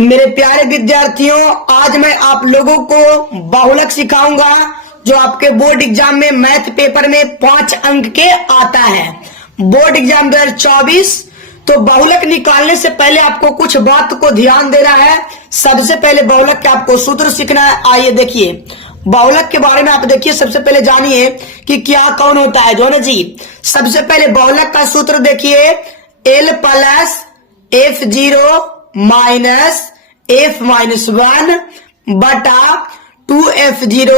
मेरे प्यारे विद्यार्थियों, आज मैं आप लोगों को बहुलक सिखाऊंगा जो आपके बोर्ड एग्जाम में मैथ पेपर में 5 अंक के आता है। Board exam 2024। तो बहुलक निकालने से पहले आपको कुछ बात को ध्यान देना है। सबसे पहले बहुलक के आपको सूत्र सीखना है। आइए देखिए बहुलक के बारे में आप देखिए, सबसे पहले जानिए कि क्या कौन होता है जो ना जी। सबसे पहले बहुलक का सूत्र देखिए, L plus F0 minus F-1 बटा 2F0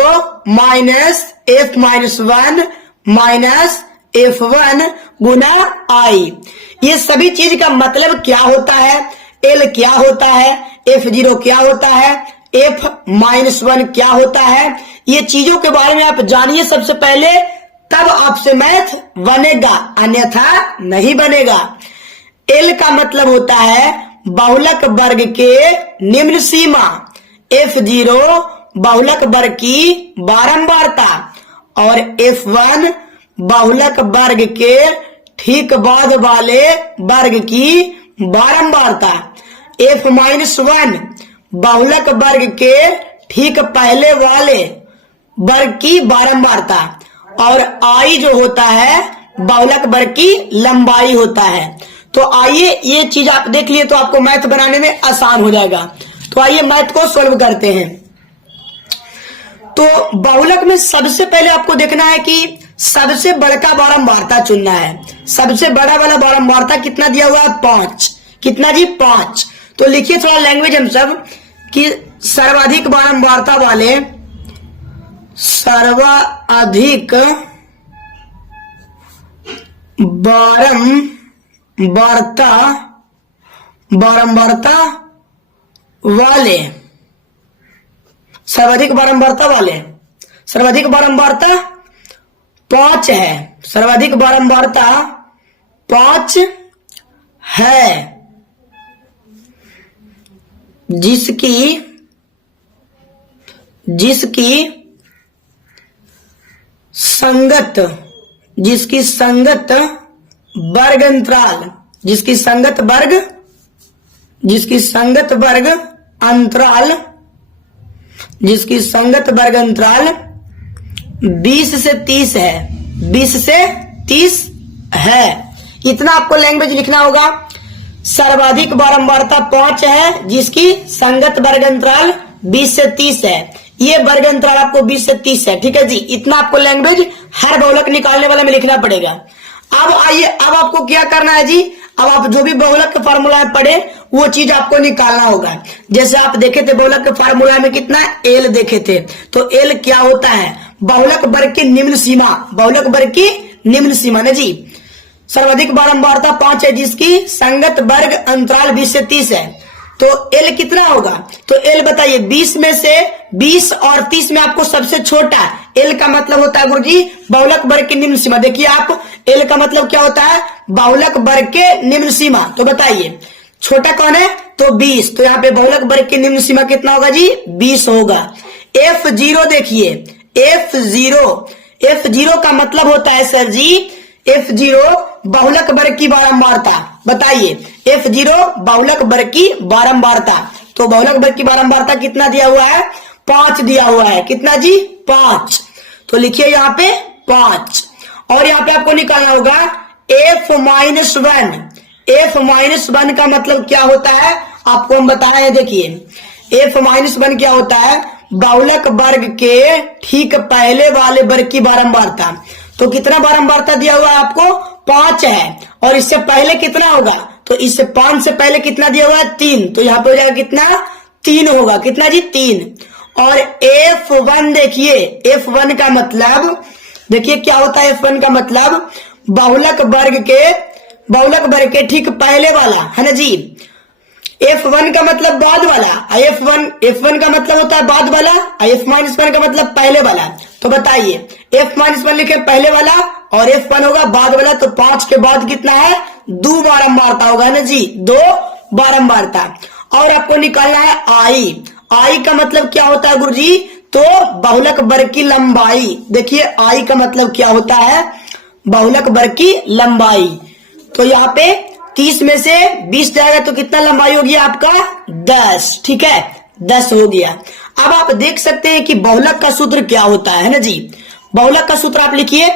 minus F-1 minus F1 Guna I। ये सभी चीज का मतलब क्या होता है, L क्या होता है, F0 क्या होता है, F-1 क्या होता है, ये चीजों के बारे में आप जानिए सबसे पहले, तब आपसे मैथ बनेगा, अन्यथा नहीं बनेगा। L का मतलब होता है बहुलक वर्ग के निम्न सीमा, F0 बहुलक वर्ग की बारंबारता और F1 बहुलक वर्ग के ठीक बाद वाले वर्ग की बारंबारता, F-1 बहुलक वर्ग के ठीक पहले वाले वर्ग की बारंबारता और I जो होता है बहुलक वर्ग की लंबाई होता है। तो आइए ये चीज आप देख लिए तो आपको मैथ बनाने में आसान हो जाएगा। तो आइए मैथ को सॉल्व करते हैं। तो बहुलक में सबसे पहले आपको देखना है कि सबसे बड़ा बारंबारता चुनना है। सबसे बड़ा वाला बारंबारता कितना दिया हुआ है, 5। कितना जी, 5। तो लिखिए थोड़ा लैंग्वेज हम सब कि सर्वाधिक बारंबारता वाले, सर्वाधिक बारंबारता वाले, सर्वाधिक बारंबारता वाले, सर्वाधिक बारंबारता 5 है। सर्वाधिक बारंबारता 5 है, जिसकी संगत वर्ग अंतराल, जिसकी संगत वर्ग अंतराल 20 से 30 है। 20 से 30 है, इतना आपको लैंग्वेज लिखना होगा। सर्वाधिक बारंबारता 5 है, जिसकी संगत वर्ग अंतराल 20 से 30 है। ये वर्ग अंतराल आपको 20 से 30 है, ठीक है जी। इतना आपको लैंग्वेज हर बहुलक निकालने वाले में लिखना पड़ेगा। अब आइए, अब आपको क्या करना है जी, अब आप जो भी बहुलक के फार्मूला पढ़े वो चीज आपको निकालना होगा। जैसे आप देखे थे बहुलक के फार्मूला में कितना L देखे थे, तो L क्या होता है, बहुलक वर्ग की निम्न सीमा, बहुलक वर्ग की निम्न सीमा ना जी। सर्वाधिक बारंबारता 5 है, जिसकी संगत वर्ग अंतराल 20 से 30 है। तो L कितना होगा, तो L बताइए। 20 में से 20 और 30 में आपको सबसे छोटा L का मतलब होता है गुरुजी बहुलक वर्ग की निम्न सीमा। देखिए आप, L का मतलब क्या होता है, बहुलक वर्ग के निम्न सीमा। तो बताइए छोटा कौन है, तो 20। तो यहाँ पे बहुलक वर्ग की निम्न सीमा कितना होगा जी, 20 होगा। F0 देखिए, F0 का मतलब होता है सर जी, F0 बहुलक वर्ग की बारंबारता। बताइए F0 बहुलक वर्ग की बारंबारता। तो बहुलक वर्ग की बारंबारता कितना दिया हुआ है, 5 दिया हुआ है। कितना जी, 5। तो लिखिए यहाँ पे 5। और यहाँ पे आपको निकालना होगा F-1। F-1 का मतलब क्या होता है आपको हम बताए हैं। देखिए F-1 क्या होता है, बहुलक वर्ग के ठीक पहले वाले वर्ग की बारंबारता। तो कितना बारंबारता दिया हुआ है आपको, 5 है। और इससे पहले कितना होगा, तो इससे 5 से पहले कितना दिया हुआ है, 3। तो यहाँ पे हो जाएगा कितना, 3 होगा। कितना जी, 3। और F1 देखिए, F1 का मतलब देखिए क्या होता है। F1 का मतलब बहुलक वर्ग के ठीक पहले वाला है ना जी। F1 का मतलब बाद वाला, F1 का मतलब होता है बाद वाला, F-1 का मतलब पहले वाला। तो बताइए F-1 लिखे पहले वाला और F1 होगा बाद वाला। तो 5 के बाद कितना है, 2 बारंबारता होगा ना जी, 2 बारंबारता। और आपको निकालना है I का मतलब क्या होता है गुरुजी, तो बहुलक वर्ग की लंबाई। देखिए I का मतलब क्या होता है, बहुलक वर्ग की लंबाई। तो यहाँ पे 30 में से 20 जाएगा तो कितना लंबाई होगी आपका, 10, ठीक है, 10 हो गया। अब आप देख सकते हैं कि बहुलक का सूत्र क्या होता है ना जी। बहुलक का सूत्र आप लिखिए।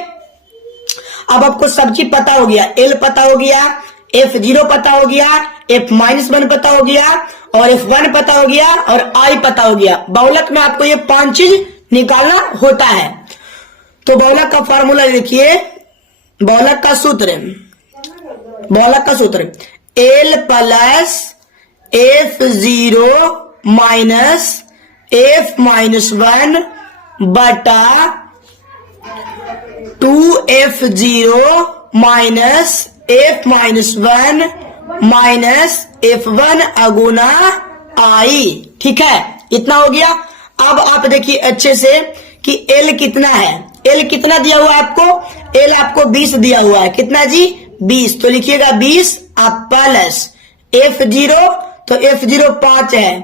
अब आपको सब चीज पता हो गया, L पता हो गया, F0 पता हो गया, F-1 पता हो गया और F1 पता हो गया और I पता हो गया। बहुलक में आपको ये 5 चीज निकालना होता है। तो बहुलक का फॉर्मूला लिखिए। बहुलक का सूत्र L plus F0 minus F-1 बटा 2F0 minus F-1 minus F1 अगुना I, ठीक है, इतना हो गया। अब आप देखिए अच्छे से कि L कितना है। L कितना दिया हुआ है आपको? L आपको 20 दिया हुआ है। कितना जी? 20। तो लिखिएगा 20 आप प्लस F0, तो F0 5 है,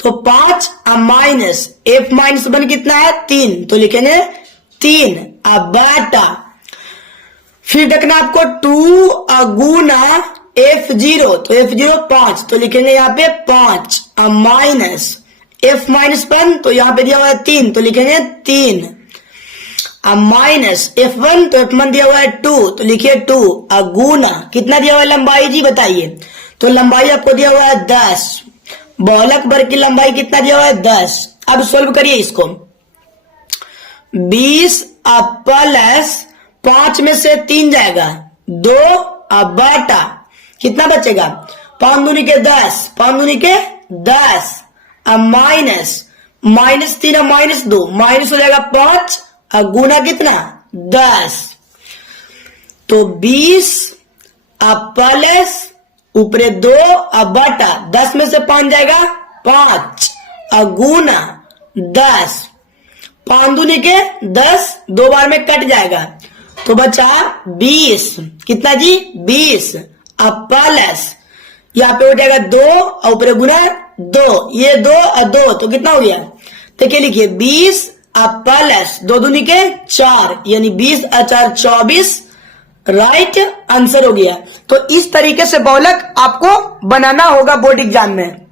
तो 5 अब माइनस F-1 कितना है? 3, तो लिखेंगे 3 अब बटा, फिर देखना आपको 2 अगुना F0, तो F0 5, तो लिखेंगे यहाँ पे 5 अब माइनस F-1, तो यहाँ पे दिया हुआ है 3, तो लिखेंगे 3 अब माइनस F1, तो F1 दिया हुआ है 2, तो लिखिए 2 अगुना कितना दिया हुआ है लंबाई जी बताइए। तो लंबाई आपको दिया हुआ है 10। बहुलक वर्ग की लंबाई कितना दिया हुआ है? 10। अब सोल्व करिए इसको। 20 अब प्लस 5 में से 3 जाएगा 2 अब बटा कितना बचेगा? 5 दूनी के 10, 5 दूनी के 10 अब माइनस 3 अब -2, माइनस हो जाएगा 5 अब गुना कितना? 10। तो 20 अब प्लस ऊपरे 2 अब बटा 10 में से 5 जाएगा 5 अब गुना 10, 5 दूनी के 10, 2 बार में कट जाएगा तो बचा 20। कितना जी? 20 अब प्लस यहाँ पे हो जाएगा 2 और ऊपर गुना 2, ये 2 और 2 तो कितना हो गया? देखिए लिखिए 20 अब प्लस 2 दूनी के 4, यानी 20 और 4 24 राइट आंसर हो गया। तो इस तरीके से बहुलक आपको बनाना होगा बोर्ड एग्जाम में।